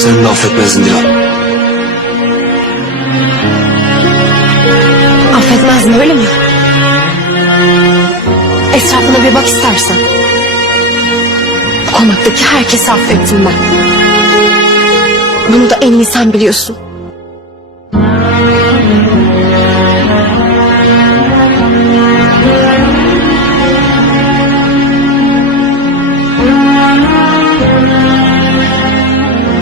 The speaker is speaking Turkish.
Sen de affetmezdin Dilan. Affetmezdim öyle mi? Etrafına bir bak istersen. Bu konaktaki herkesi affettim ben. Bunu da en iyi sen biliyorsun.